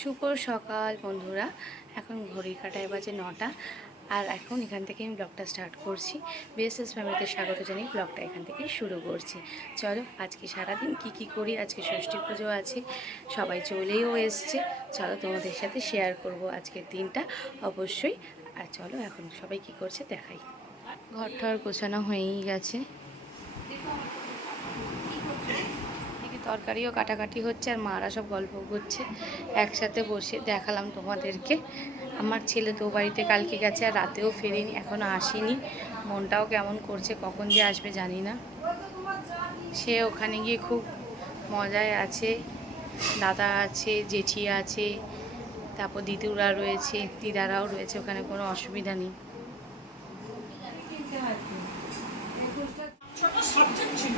শুভ সকাল বন্ধুরা। এখন ঘড়ি কাটায় বাজে নটা। আর এখন এখান থেকে আমি ব্লগটা স্টার্ট করছি। বিএসএস ফ্যামিলিতে স্বাগত জানিয়ে ব্লগটা এখান থেকে শুরু করছি। চলো, আজকে সারাদিন কি কি করি? আজকে ষষ্ঠী পুজো আছে, সবাই চলেও এসছে। চলো, তোমাদের সাথে শেয়ার করব আজকের দিনটা অবশ্যই। আর চলো, এখন সবাই কি করছে দেখাই। ঘর ঠর গোছানো হয়েই গেছে এদিকে তরকারিও কাটাকাটি হচ্ছে আর মারা সব গল্প করছে। একসাথে বসে দেখালাম তোমাদেরকে। আমার ছেলে তো বাড়িতে কালকে গেছে আর রাতেও ফেরেনি এখনও আসেনি। মনটাও কেমন করছে, কখন যে আসবে জানি না। সে ওখানে গিয়ে খুব মজায় আছে, দাদা আছে, জেঠি আছে, তারপর দিদুরা রয়েছে, দিদারাও রয়েছে, ওখানে কোনো অসুবিধা নেই ছোট সাবজেক্ট ছিল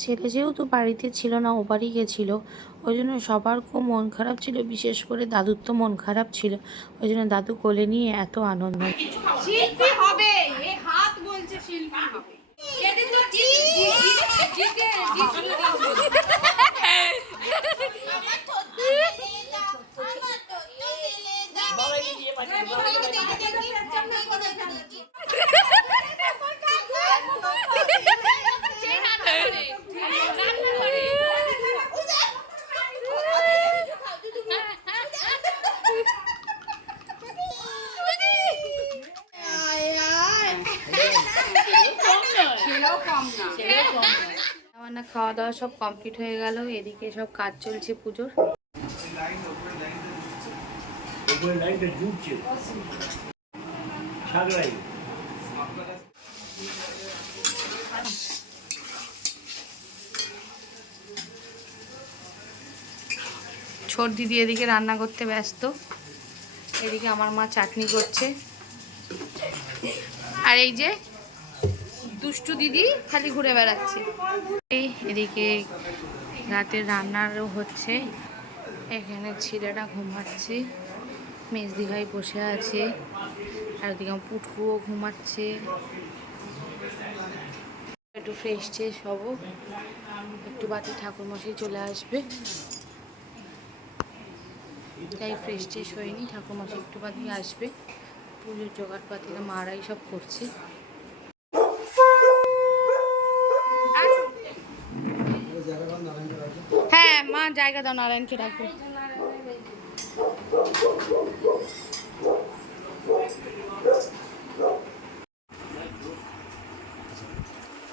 ছেলে যেহেতু বাড়িতে ছিল না ও বাড়ি গেছিল। ওই জন্য সবার খুব মন খারাপ ছিল, বিশেষ করে দাদুর তো মন খারাপ ছিল। ওই জন্য দাদু কোলে নিয়ে এত আনন্দ। শিল্পী হবে হাত বলছে শিল্পী আমার না খাওয়া দাওয়া সব কমপ্লিট হয়ে গেল এদিকে সব কাজ চলছে পুজোর। ছোট দিদি এদিকে রান্না করতে ব্যস্ত। এদিকে আমার মা চাটনি করছে। আর এই যে দুষ্টু দিদি খালি ঘুরে বেড়াচ্ছে। এদিকে রাতের রান্নারও হচ্ছে। এখানে ছেলেরা ঘুমাচ্ছে। মেজদি ভাই বসে আছে। আর ওদিকে পুটকুও ঘুমাচ্ছে। একটু ফ্রেশ ট্রেশ হব। একটু বাদে ঠাকুরমশাই চলে আসবে। তাই ফ্রেশ ট্রেশ হয়নি। ঠাকুরমশাই একটু বাতি আসবে। পুজোর জোগাড় জোগাড়পাতিরা মারাই সব করছে হ্যাঁ মা জায়গা দাও, নারায়ণকে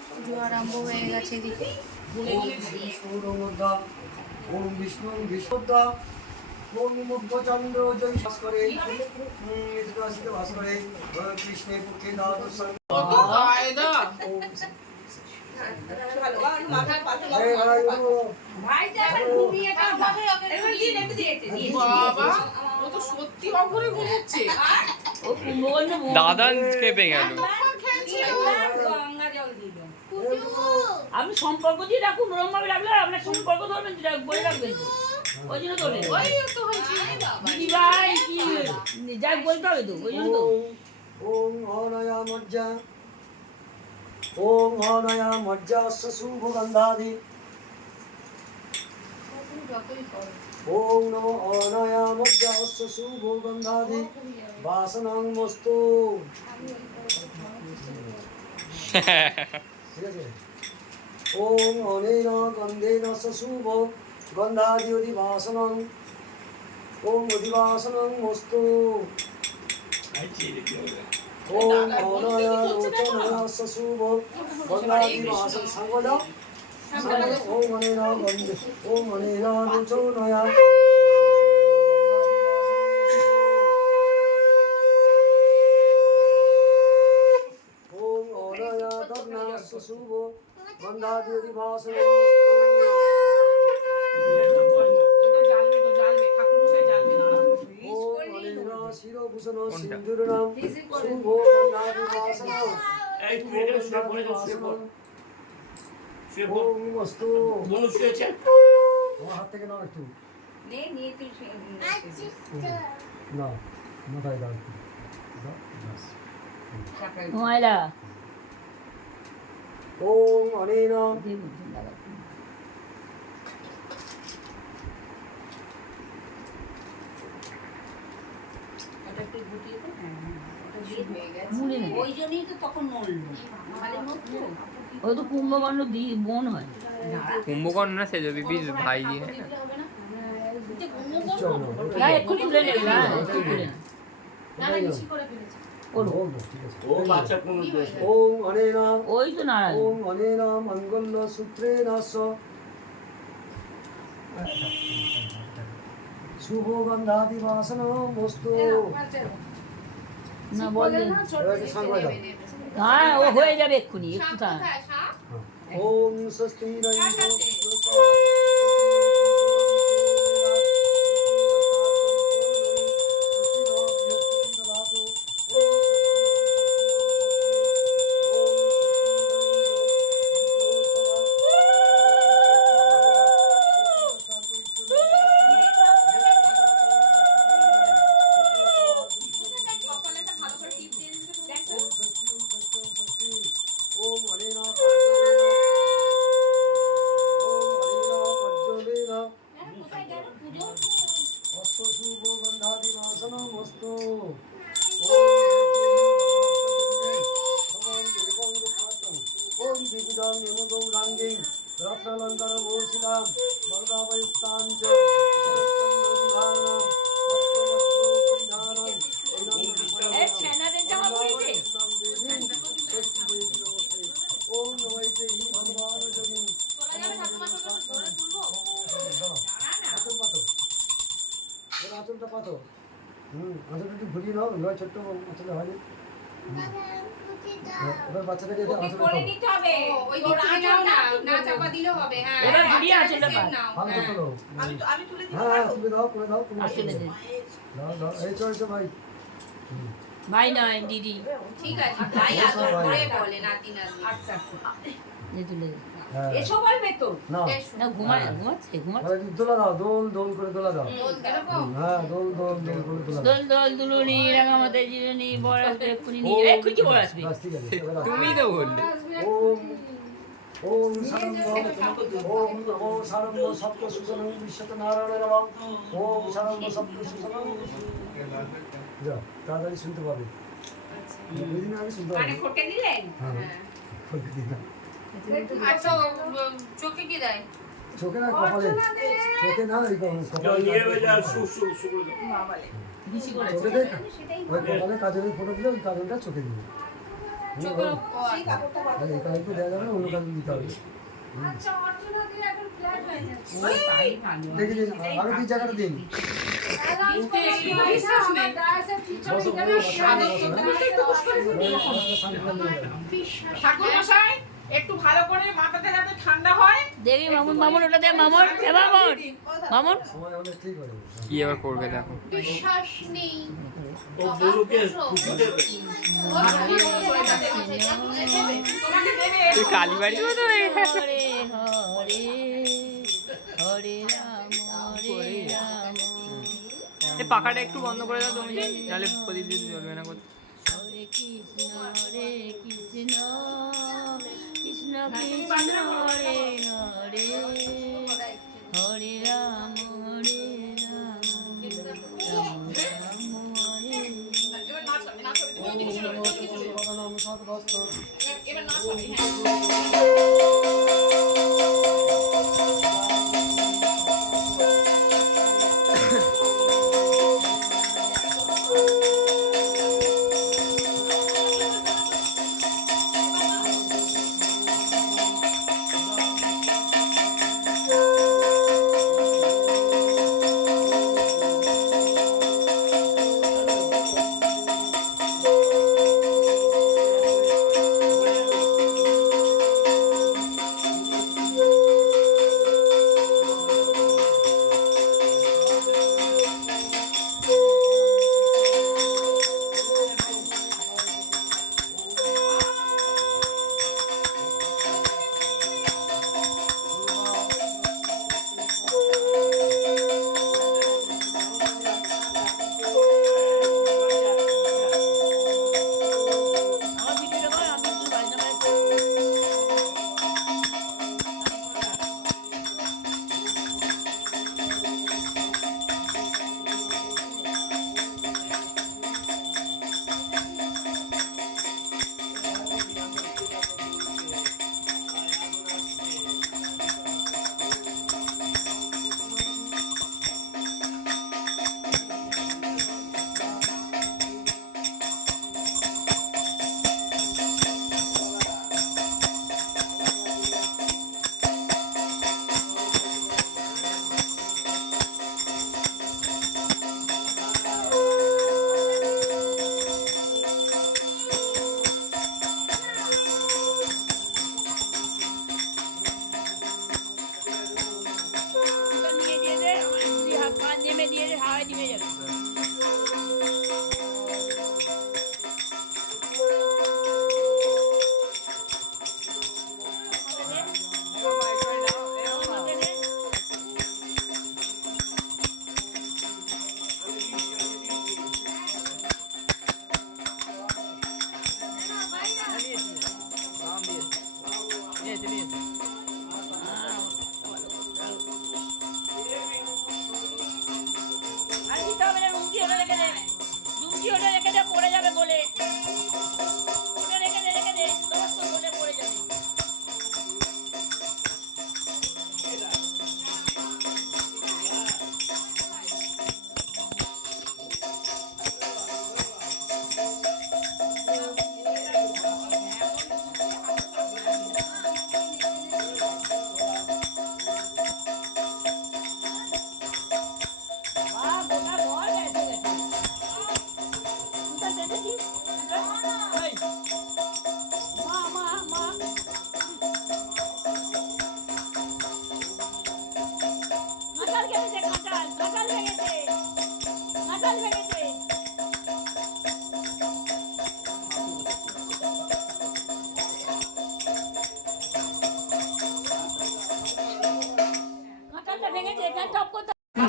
পুজো আরম্ভ হয়ে গেছে সৌরমধ্যা ওম বিষ্ণু বিষ্ণুদ্ধা ওম মুগ্ধচন্দ্র জয় বাস করে মৃতকাশিতে বাস করে কৃষ্ণের পক্ষে দ্বাদশ কত কায়দা বাবা ও তো সত্যি অঘরে ঘুমোচ্ছে দাদা কেঁপে গেল। আপনি সম্পর্ক দিয়ে রাখুন ওরকম ভাবে রাখলে আপনার সম্পর্ক ধরবেন বলে রাখবেন ওই জন্য তোলেন ওই তো হয়েছে দিদি ভাই কি? যাই বলতে হবে তো ওই জন্য তো। ওম অনয়া মজ্জা। মজ্জা শুভ গন্ধাদি ওম নমো অনয়া মজ্জা শুভ গন্ধাদি বাসনং মস্তু ঠিক আছে ওম অনেন গন্ধেন শুভ গন্ধাদি অধিবাসনং ওম অধিবাসনং মস্তু ওম অনয়া লোচনয়া শুভ গন্ধাদি বাসন সাঙ্গ দাও ওম অনেন গন্ধে ওম অনেন লোচনয়া ওম অনয়া দগ্না শুভ গন্ধাদি অধিবাসনং মস্তু ওটা জ্বালবে তো জ্বালবে ঠাকুর মশাই জ্বালবে না ওম অনিন্দ্রা শিরভূষণ সিন্ধুরনাম শুভ গন্ধাদি বাসনং এই তুই এখানে শুয়ে পড়ে যাও, শুয়ে পড়। শুয়ে পড়। ওম অস্তু শুয়েছে? আমার হাত থেকে নাও একটু। না মাথায় দাও একটু। দাও, ব্যাস। ময়লা। ওম অনেন ওই জন্যই তো তখন নড়লো। ওই তো কুম্ভকর্ণ বোন হয়। কুম্ভকর্ণ না সে যদি ভাই দিয়ে। ওই তো নারায়ণ। মঙ্গল সূত্রেণ শুভ গন্ধাদি বাসন মস্তু না বললেন হ্যাঁ ও হয়ে যাবে এক্ষুনি একটু ওম স্বস্তি রত্নালঙ্কার ভূষিতাম বরদাবয়ুক্তাং চ? ওম নমৈতে হি ভগবান জমি আচল পাতো আচলটা পাতো হুম আচলটা একটু ঘুরিয়ে নাও এবার ছোট্ট আচলে হয়নি হ্যাঁ, এবার বাচ্চাটাকে এতে ওকে করে নিতে হবে। না না চাপা দিলেও হ্যাঁ। এবার। নাও, হ্যাঁ। তো তোলো হ্যাঁ তুলে দাও করে দাও তুমি আসলে দাও দাও। এই চলছে ভাই। ভাই নয় দিদি। ঠিক আছে তাই আদর করে বলে নাতি নাতনি। আচ্ছা যে তুলে হ্যাঁ। এসো না। ঘুমায় ঘুমাচ্ছে ঘুমাচ্ছে। দোলা দাও দোল দোল করে দোলা দাও হ্যাঁ দোল দোল দোল করে দোলা দোল দোল দুলুনি রাঙামাতে জিরুনি বড় আসবে এক্ষুনি নিয়ে এক্ষুনি কি বড় আসবে? বাস, ঠিক আছে এবার আসো। তুমি তো বললে। ওম ওম সারম্ভ ওম নমো সারম্ভ সপ্ত সুজনং বিশ্বত নারায়ণ নমঃ ওম সারম্ভ সপ্ত সুজনং যাও তাড়াতাড়ি শুনতে পাবে। দুই দিন আগে শুনতে মানে পাবে খোটে দিলেন? হ্যাঁ। হ্যাঁ। আচ্ছা চোখে কি দেয় চোখে না কপালে চোখে না কপালে জল নিয়ে যা সু সু সু করে বেশি করে চোখে দেখ ওই কপালে কাজলের ফটো দিলে ওই কাজলটা চোখে দিবে চোখে আচ্ছা। এই যাবে অন্য কাজল দিতে হবে দেখে দিন আরও দুই জায়গাটা দিন ঠাকুর মশাই একটু ভালো করে মাথাটা যাতে ঠান্ডা হয়। দেবী মামুন মামুন ওটা দে মামুন এ মামুন মামুন। কি এবার করবে দেখো। বিশ্বাস নেই। ও গরুকে খুশি দেবে। তোমাকে দেবে তুই কালীবাড়ি গেছে। হরে হরে। হরে রাম হরে রাম এই পাখাটা একটু বন্ধ করে দাও তুমি নাহলে প্রদীপ দিতে চলবে না। হরে কৃষ্ণ হরে কৃষ্ণ কৃষ্ণ কৃষ্ণ হরে হরে। হরে রাম হরে রাম। রাম রাম, হরে। এবার নাচ হবে নাচ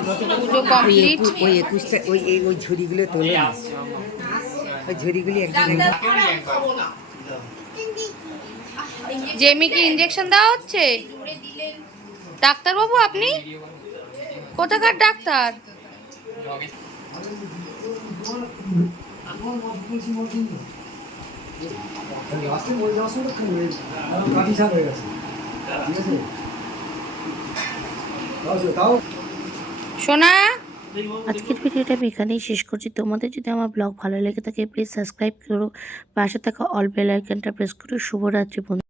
পুজো কমপ্লিট ওই একুশটা ওই ওই ঝুড়িগুলো তোলে ওই ঝুড়িগুলি একদম জেমিকে ইঞ্জেকশন দেওয়া হচ্ছে? ডাক্তারবাবু আপনি? কোথাকার ডাক্তার? হয়ে। হয়ে তাও- তাও সোনা? আজকের ভিডিওটা আমি এখানেই শেষ করছি। তোমাদের যদি আমার ব্লগ ভালো লেগে থাকে প্লিজ সাবস্ক্রাইব করো। পাশে থাকা অল বেল আইকনটা প্রেস করো। শুভরাত্রি বন্ধু।